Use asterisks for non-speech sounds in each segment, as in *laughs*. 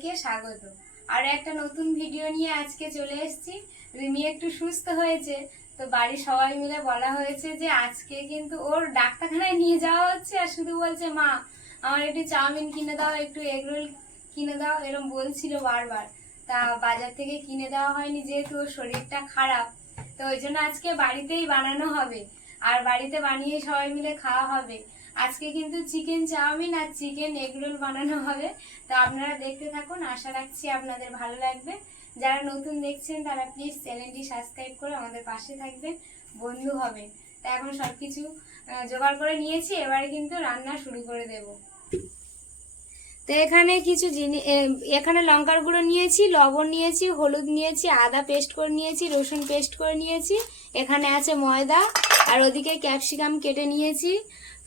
সবাইকে স্বাগত। আর একটা নতুন ভিডিও নিয়ে আজকে চলে এসেছি। রিমি একটু সুস্থ হয়েছে, তো বাড়ির সবাই মিলে বলা হয়েছে যে আজকে কিন্তু ওর ডাক্তারখানায় নিয়ে যাওয়া হচ্ছে আর শুধু বলছে, মা, আমার একটু চাউমিন কিনে দাও, একটু এগরোল কিনে দাও এরকম বলছিল বারবার। তা বাজার থেকে কিনে দেওয়া হয়নি যেহেতু ওর শরীরটা খারাপ। তো ওই জন্য আজকে বাড়িতেই বানানো হবে। আর বাড়িতে বানিয়ে সবাই মিলে খাওয়া হবে। আজকে কিন্তু চিকেন চাউমিন আর চিকেন এগরোল বানানো হবে। তো আপনারা দেখতে থাকুন, আশা রাখছি আপনাদের ভালো লাগবে। যারা নতুন দেখছেন, তারা প্লিজ চ্যানেলটি সাবস্ক্রাইব করে আমাদের পাশে থাকবেন, বন্ধু হবে তা এখন সব কিছু জোগাড় করে নিয়েছি, এবারে কিন্তু রান্না শুরু করে দেব। তো এখানে কিছু জিনিস এখানে লঙ্কার গুঁড়ো নিয়েছি, লবণ নিয়েছি, হলুদ নিয়েছি, আদা পেস্ট করে নিয়েছি, রসুন পেস্ট করে নিয়েছি। এখানে আছে ময়দা, আর ওদিকে ক্যাপসিকাম কেটে নিয়েছি।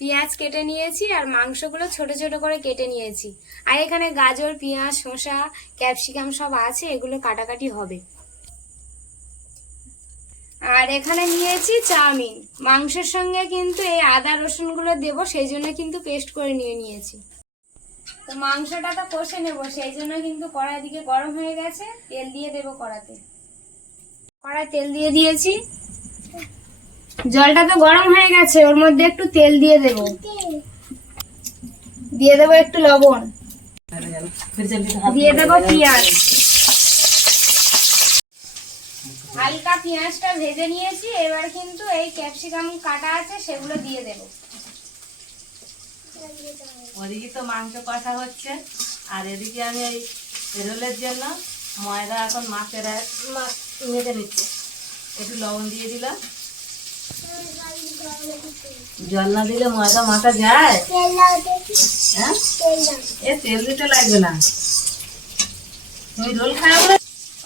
পেঁয়াজ কেটে নিয়েছি আর মাংসগুলো ছোট ছোট করে কেটে নিয়েছি। আর এখানে গাজর, পেঁয়াজ, শসা, ক্যাপসিকাম সব আছে, এগুলো কাটাকাটি হবে। আর এখানে নিয়েছি চাউমিন। মাংসের সঙ্গে কিন্তু এই আদা রসুনগুলো দেবো, সেই জন্য কিন্তু পেস্ট করে নিয়ে নিয়েছি। তো মাংসটা তো কষে নেব, সেই জন্য কিন্তু কড়াই দিকে গরম হয়ে গেছে, তেল দিয়ে দেবো কড়াতে। কড়াই তেল দিয়ে দিয়েছি। জলটা তো গরম হয়ে গেছে, ওর মধ্যে একটু তেল দিয়ে দেব। দিয়ে দেবো একটু লবণ। দিয়ে দেবো পেঁয়াজ। হালকা পেঁয়াজটা ভেজে নিয়েছি, এবার কিন্তু এই ক্যাপসিকাম কাটা আছে, সেগুলো দিয়ে দেব। ওদিকে তো মাংস কষা হচ্ছে, আর এদিকে আমি এই এরোলের জন্য ময়দা এখন মাছের মেখে নিচ্ছে। একটু লবণ দিয়ে দিলাম। জল না দিলে ময়দা মাখা যায়? হ্যাঁ? এ তেল দিতে লাগবে না। তুমি রোল খাবে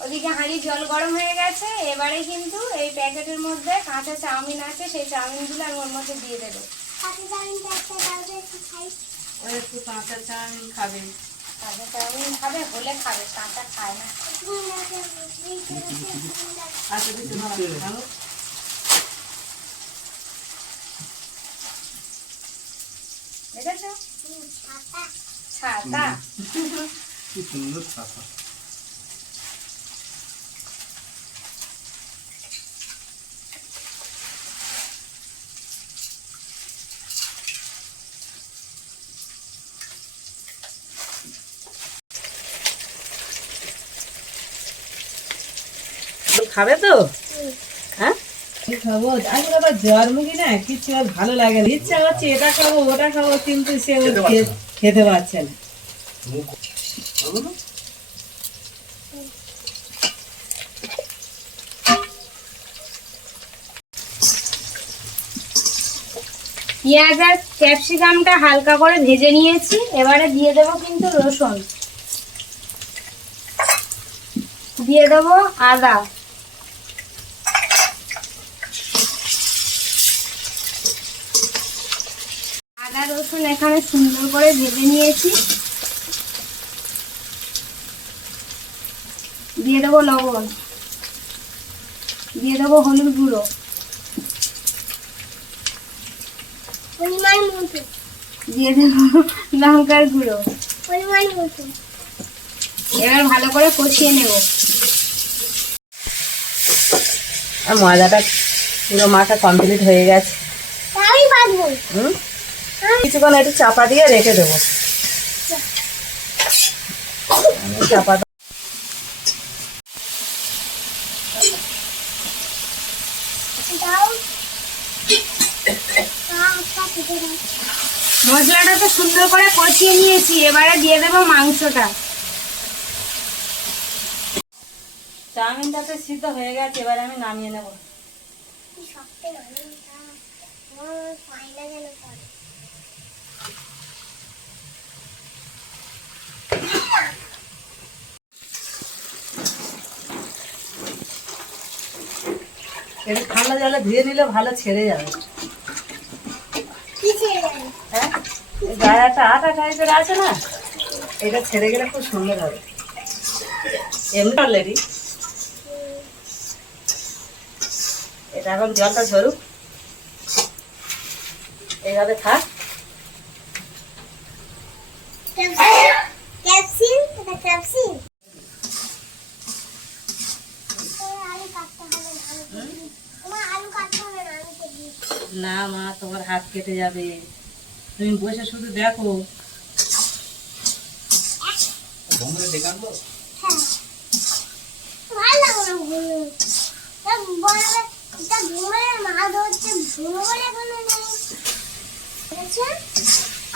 ওদিকে হাঁড়ি জল গরম হয়ে গেছে এবারে কিন্তু এই প্যাকেটের মধ্যে কাঁচা চাউমিন আছে সেই চাউমিনগুলো আমি ওর মধ্যে দিয়ে দেবো। ও একটু কাঁচা চাউমিন খাবে। কাঁচা চাউমিন খাবে হলে খাবে কাঁচা খায় না। আচ্ছা কিছু খাব দেখেছ ছাতা কি সুন্দর ছাতা খাবে তো হ্যাঁ কি খাব। আমি আবার জ্বর মুখি না কিছু আর ভালো লাগে না। ইচ্ছা হচ্ছে এটা খাব ওটা খাব কিন্তু সে খেতে পারছে খে- খেতে পারছে না। মুখ ভালো না? পেঁয়াজ আর ক্যাপসিকামটা হালকা করে ভেজে নিয়েছি এবারে দিয়ে দেবো কিন্তু রসুন। দিয়ে দেবো আদা আদা রসুন এখানে সুন্দর করে ভেজে নিয়েছি। দিয়ে দেবো লবণ। দিয়ে দেবো হলুদ গুঁড়ো। দিয়ে দেবো *laughs* লঙ্কার গুঁড়ো। এবার ভালো করে কষিয়ে নেব। আর ময়দাটা পুরো মাখা কমপ্লিট হয়ে গেছে। আমি বাঁধবো হুম? কিছুক্ষণ একটু চাপা দিয়ে রেখে দেবো। চাপা মশলাটা তো সুন্দর করে কষিয়ে নিয়েছি, এবারে দিয়ে দেবো মাংসটা। চাউমিনটা তো সিদ্ধ হয়ে গেছে, এবার আমি নামিয়ে নেব। শক্ত একটু ঠান্ডা জলে ধুয়ে নিলে ভালো ছেড়ে যাবে। হ্যাঁ? গায়ে একটা আটা টাইপের আছে না এটা ছেড়ে গেলে খুব সুন্দর হবে। এমনি অলরেডি এটা এখন জলটা ঝরুক। এইভাবে থাক ক্যাপসিল এটা না মা তোমার হাত কেটে যাবে। তুমি বসে শুধু দেখো?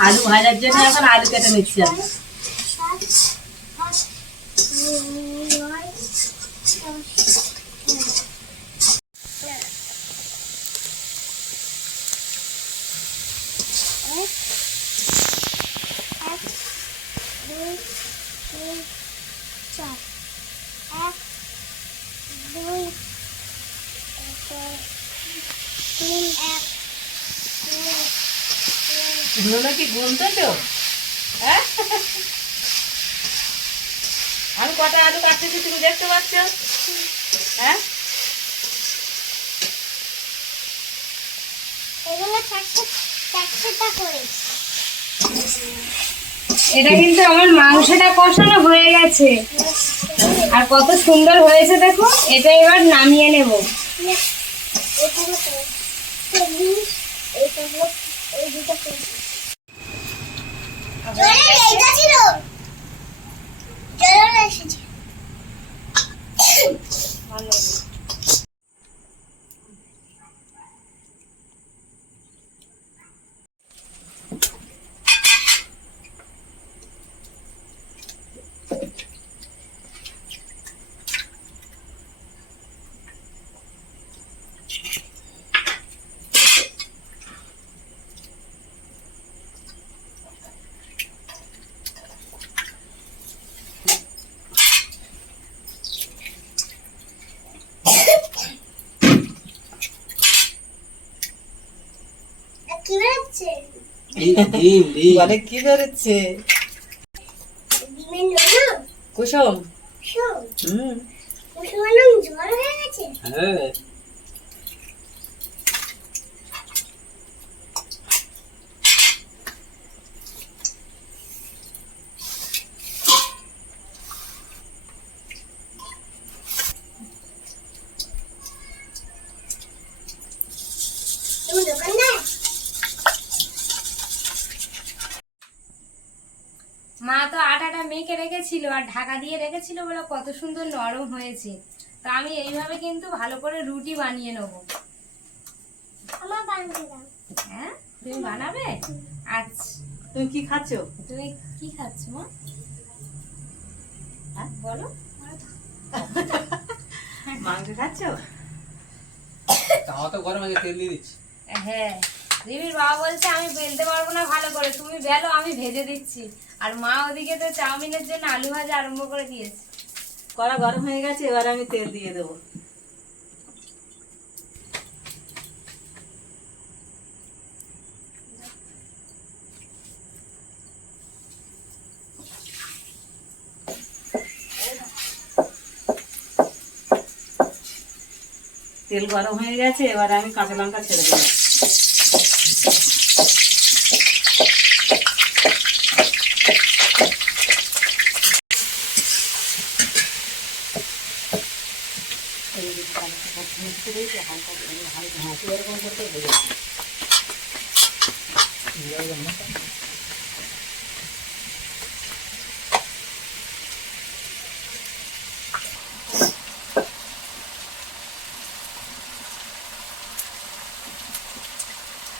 আলু ভাজার জন্য এখন আলু কেটে নিচ্ছি তিন, এগুলো কি গুনতো তো? হ্যাঁ? আমি কটা আলু কাটতেছি তুমি দেখতে পাচ্ছ? হ্যাঁ? এটা কিন্তু আমার মাংসটা কষানো হয়ে গেছে। আর কত সুন্দর হয়েছে দেখো এটা এবার নামিয়ে নেব। এগুলো তো চল্লিশ এইগুলো এই দুটো জলের এইটা ছিল জলের এসেছে কি বেরোচ্ছে ডিম ডিম ডিম কি বেরোচ্ছে ডিমের নরম কুসুম। হুম। কুসুম জ্বর হয়ে গেছে? হ্যাঁ। রেখেছিল আর ঢাকা দিয়ে রেখেছিল বলে কত সুন্দর নরম হয়েছে। তো আমি এইভাবে কিন্তু ভালো করে রুটি বানিয়ে নেব। আমার দাও হ্যাঁ? তুমি বানাবে? আচ্ছা। তুমি কি খাচ্ছ? তুমি কি খাচ্ছ মা? হ্যাঁ? বলো। মাংস খাচ্ছ? তাও তো গরম আগে তেল দিয়ে দিচ্ছি। হ্যাঁ। রিমির বাবা বলছে আমি বেলতে পারব না ভালো করে। তুমি বেলো আমি ভেজে দিচ্ছি। আর মা ওদিকে তো চাউমিনের জন্য আলু ভাজা আরম্ভ করে দিয়েছে। কড়া গরম হয়ে গেছে, এবার আমি তেল দিয়ে দেবো। তেল গরম হয়ে গেছে, এবার আমি কাঁচা লঙ্কা ছেড়ে দেবো।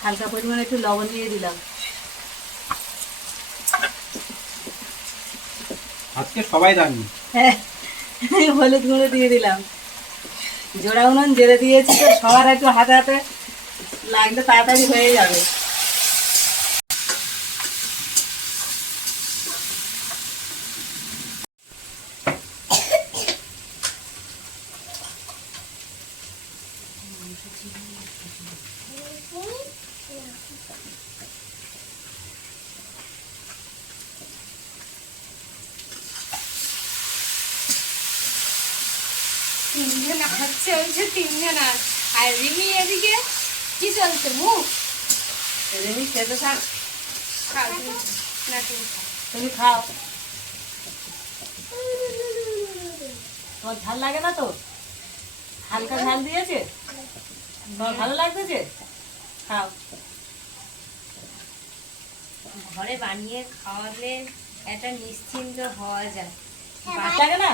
হালকা পরিমাণে একটু লবণ দিয়ে দিলাম। আজকে সবাই রান্নি হ্যাঁ হলুদ গুঁড়ো দিয়ে দিলাম। জোড়া উনুন জেলে দিয়েছি তো সবার একটু হাতে হাতে লাগলে তাড়াতাড়ি হয়ে যাবে তিনজন খাচ্ছে হচ্ছে তিনজন আর আর রিমি এদিকে কি চলছে মুখ তুমি। খাও। তোমার ঝাল লাগে না তো? হালকা ঝাল দিয়েছে? ভালো লাগতেছে? খাও। ঘরে বানিয়ে খাওয়ালে একটা নিশ্চিন্ত হওয়া যায়। লাগে না?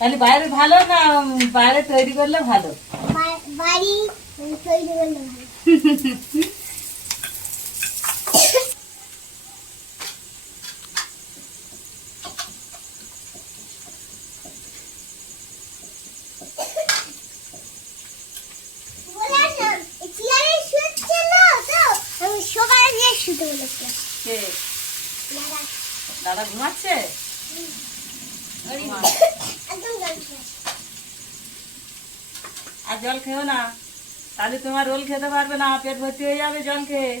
তাহলে বাইরে ভালো না বাইরে তৈরি করলে ভালো? বাড়ি তৈরি করলে ভালো *laughs* বলে আসলাম, এই চেয়ারে শুচ্ছিল তো, আমি সকালে গিয়ে শুতে। কে? দাদা, ঘুমাচ্ছে। আর জল খেও না। তাহলে তোমার রোল খেতে পারবে না পেট ভর্তি হয়ে যাবে জল খেয়ে।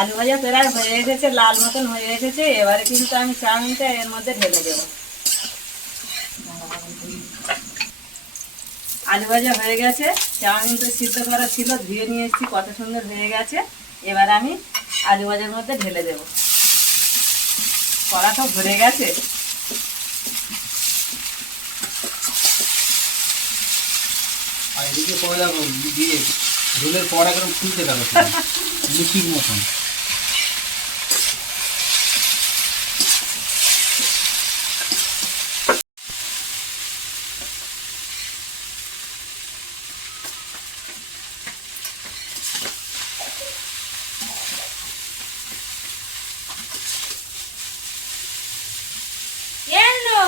আলু ভাজা প্রায় হয়ে এসেছে লাল মতন হয়ে এসেছে এবারে কিন্তু আমি চাউমিনটা এর মধ্যে ঢেলে দেব। আলু ভাজা হয়ে গেছে চাউমিন তো সিদ্ধ করা ছিল ধুয়ে নিয়ে এসেছি কত সুন্দর হয়ে গেছে। এবার আমি আলু ভাজার মধ্যে ঢেলে দেব। কড়াটা ভরে গেছে। আর এদিকে কয়লা দিয়ে ঝোলের পর একদম ফুলতে থাকো মিষ্টির মতন এলো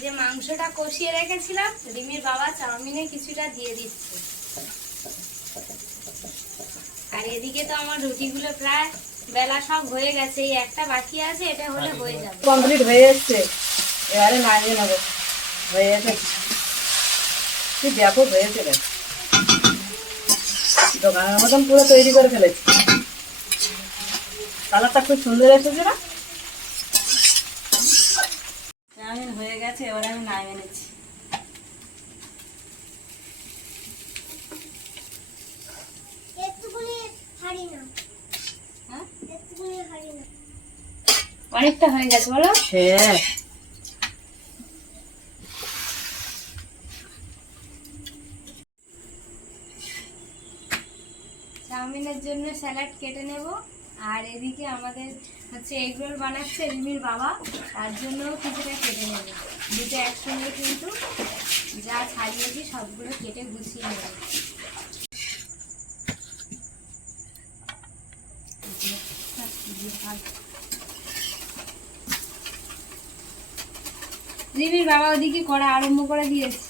যে মাংসটা কষিয়ে রেখেছিলাম রিমির বাবা চাউমিনে কিছুটা দিয়ে দিচ্ছে। আর এদিকে তো আমার রুটিগুলো প্রায় বেলা সব হয়ে গেছে এই একটা বাকি আছে এটা হলে হয়ে যাবে। কমপ্লিট হয়ে এসছে। এবারে নামিয়ে নেব। হয়ে এসেছে কি ব্যাপক হয়েছে রে দোকানের মতন পুরো তৈরি করে ফেলেছি। কালারটা খুব সুন্দর এসেছে না? চাউমিন হয়ে আমি নামিয়ে নিচ্ছি। হ্যাঁ? অনেকটা হয়ে গেছে বলো। হ্যাঁ চাউমিনের জন্য স্যালাড কেটে নেব আর এদিকে আমাদের হচ্ছে এগরোল বানাচ্ছে রিমির বাবা তার জন্যও কিছুটা কেটে নেব। দুটো একসঙ্গে কিন্তু যা ছাড়িয়েছি সবগুলো কেটে গুছিয়ে নেব। বাবা ওদিকে করা আরম্ভ করে দিয়েছে।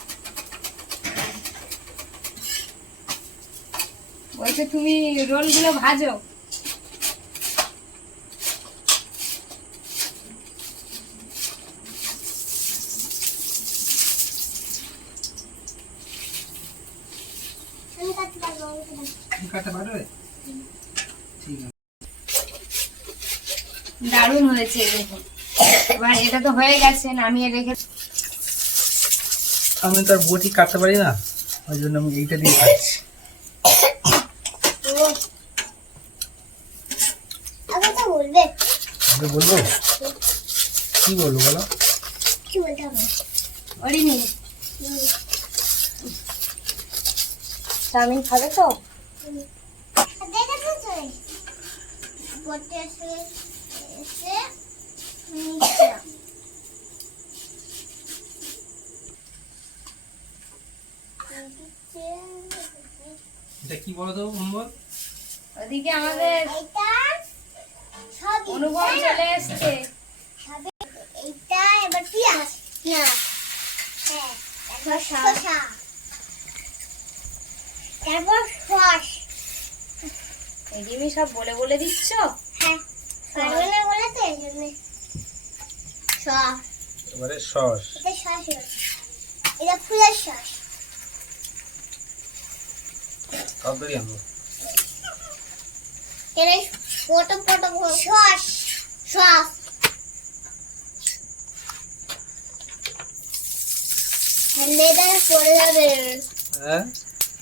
বলছে, তুমি রোলগুলো ভাজো আমি কাটতে পারব, আমাকে দাও। তুমি কাটতে পারবে ঠিক আছে দারুণ হয়েছে দেখুন। এবার এটা তো হয়ে গেছে নামিয়ে রেখে আমি তো আর বটি কাটতে পারি না? ওই জন্য আমি এইটা দিয়ে কাটছি। ও। আগে তো বলবে। কি বলব বলো? কি বলতে হবে? ওরিনি হুম। চাউমিন খাবে তো? এটা কি বলো তো নম্বর ওদিকে আমাদের অনুভব চলে এসছে। এইটা এবার পেঁয়াজ না হ্যাঁ তারপর শসা তারপর সস এই রিমি সব বলে বলে দিচ্ছ? হ্যাঁ পারবে না বলে তো এই জন্য। সস এবারে সস। এটা সস এটা ফুলের সস। তাড়াতাড়ি আনব। এটা ফটো ফটো সস। সস। হেলমেটে পড়ে যাবে। হ্যাঁ?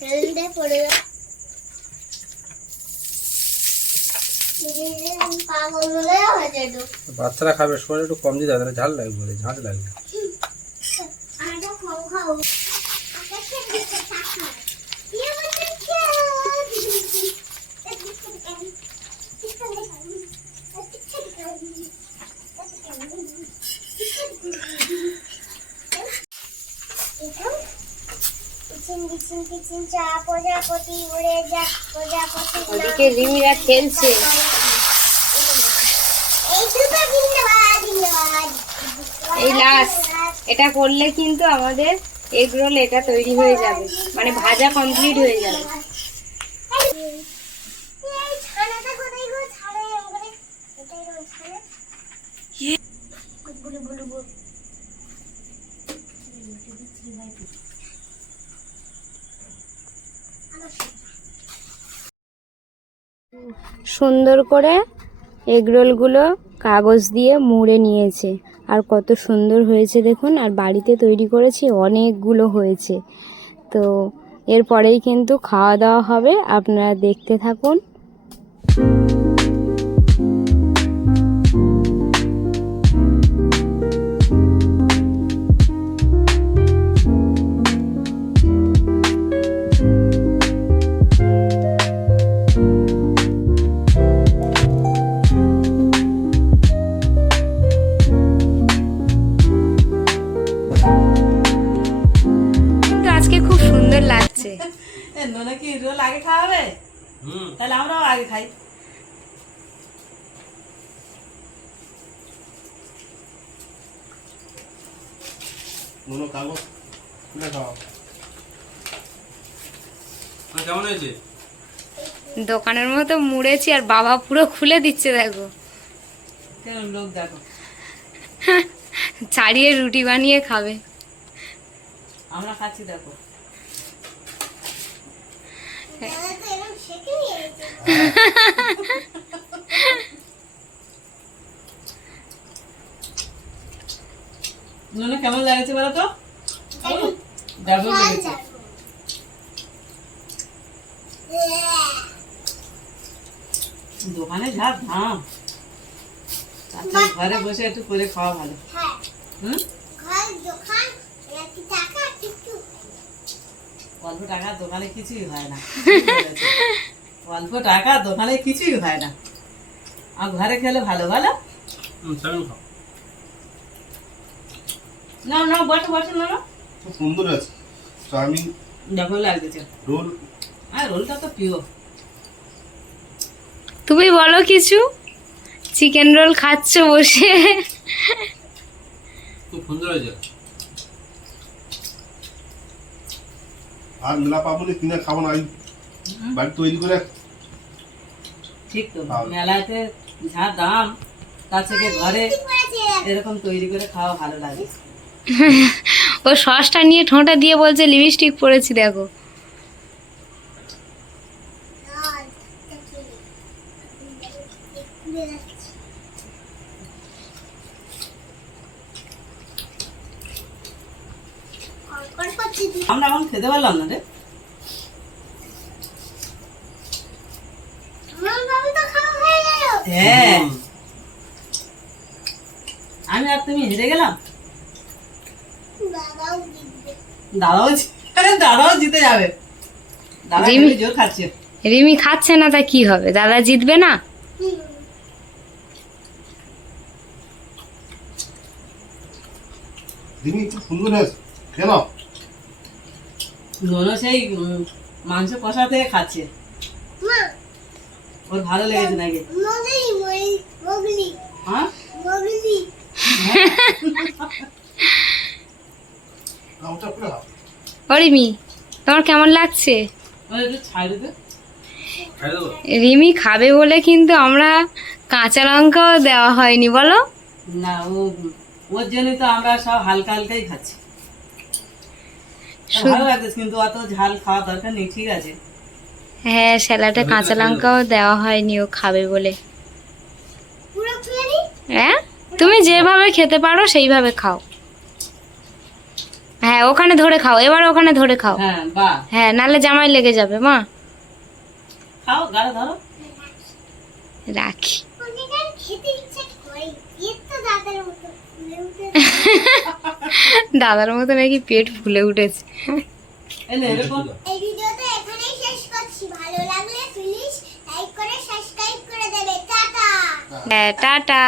হেলমেটে পড়ে যাবে পাগল হলে হয়েছে একটু বাচ্চারা খাবে সবাই একটু কম দিতে হবে ঝাল লাগবে ঝাঁঝ লাগবে। ওদিকে রিমিরা খেলছে। এই লাস্ট এটা করলে কিন্তু আমাদের এগ রোল এটা তৈরি হয়ে যাবে। মানে ভাজা কমপ্লিট হয়ে যাবে। এই ছানাটা কোথায় গো ছানা এরকম করে এটাই রোল ছানা বুলু বুলু বুলু সুন্দর করে এগরোলগুলো কাগজ দিয়ে মুড়ে নিয়েছে। আর কত সুন্দর হয়েছে দেখুন, আর বাড়িতে তৈরি করেছি অনেকগুলো হয়েছে। তো এরপরেই কিন্তু খাওয়া দাওয়া হবে, আপনারা দেখতে থাকুন। দোকানের মতো মুড়েছি আর বাবা পুরো খুলে দিচ্ছে দেখো। লোক দেখো। ছাড়িয়ে রুটি বানিয়ে খাবে। আমরা খাচ্ছি দেখো। কেমন লাগছে বলো তো? দারুণ লেগেছে। দোকানে যা দাম। ঘরে বসে একটু করে খাওয়া ভালো। হ্যাঁ। হুম? টাকা অল্প টাকার দোকানে কিছুই হয় না। অল্প টাকা দোকানে কিছুই হয় না। আর ঘরে খেলে ভালো ভালো? খাও। না না বসে বসে না সুন্দর আছে চাউমিন যখন লাগতেছে রোল আর রোলটা তো প্রিয় তুমি বলো কিছু? চিকেন রোল খাচ্ছ বসে? খুব সুন্দর হয়েছে। আর মেলা পাবো না কিনে খাব না বাড়ি তৈরি করে। ঠিক তো মেলাতে যা দাম তার থেকে ঘরে এরকম তৈরি করে খাওয়া ভালো লাগে। ও সসটা নিয়ে ঠোঁটা দিয়ে বলছে লিপস্টিক পরেছি দেখো। আমরা এখন খেতে পারলাম না রে। হ্যাঁ আমি আর তুমি হেরে গেলাম? দাদাও দাদাও জিতে যাবে। দাদা জোর খাচ্ছে। রিমি খাচ্ছে না তা কি হবে? দাদা জিতবে না? দিদি খুব সুন্দর হয়েছে কেন নোনো সেই মাংস কষা থেকে খাচ্ছে ওর ভালো লেগেছে নাকি? হ্যাঁ? খুলে রিমি তোমার কেমন লাগছে? রিমি খাবে বলে কিন্তু আমরা কাঁচা লঙ্কাও দেওয়া হয়নি বলো? না ও ওর জন্যই তো আমরা সব হালকা হালকাই খাচ্ছি। ভালো লাগছে কিন্তু অত ঝাল খাওয়া দরকার নেই ঠিক আছে? হ্যাঁ স্যালাডে কাঁচা লঙ্কাও দেওয়া হয়নি ও খাবে বলে। হ্যাঁ? তুমি যেভাবে খেতে পারো সেইভাবে খাও। হ্যাঁ ওখানে ধরে খাও এবার ওখানে ধরে খাও। হ্যাঁ হ্যাঁ নালে জামাই লেগে যাবে মা। খাও ধরো। রাখি। খেতে ইচ্ছে করে তো দাদার মতো নাকি পেট ফুলে উঠেছে। এই নে, এরকম। এই ভিডিওটা এখানেই শেষ করছি। ভালো লাগলে প্লিজ লাইক করে সাবস্ক্রাইব করে দেবে। টাটা। হ্যাঁ টাটা।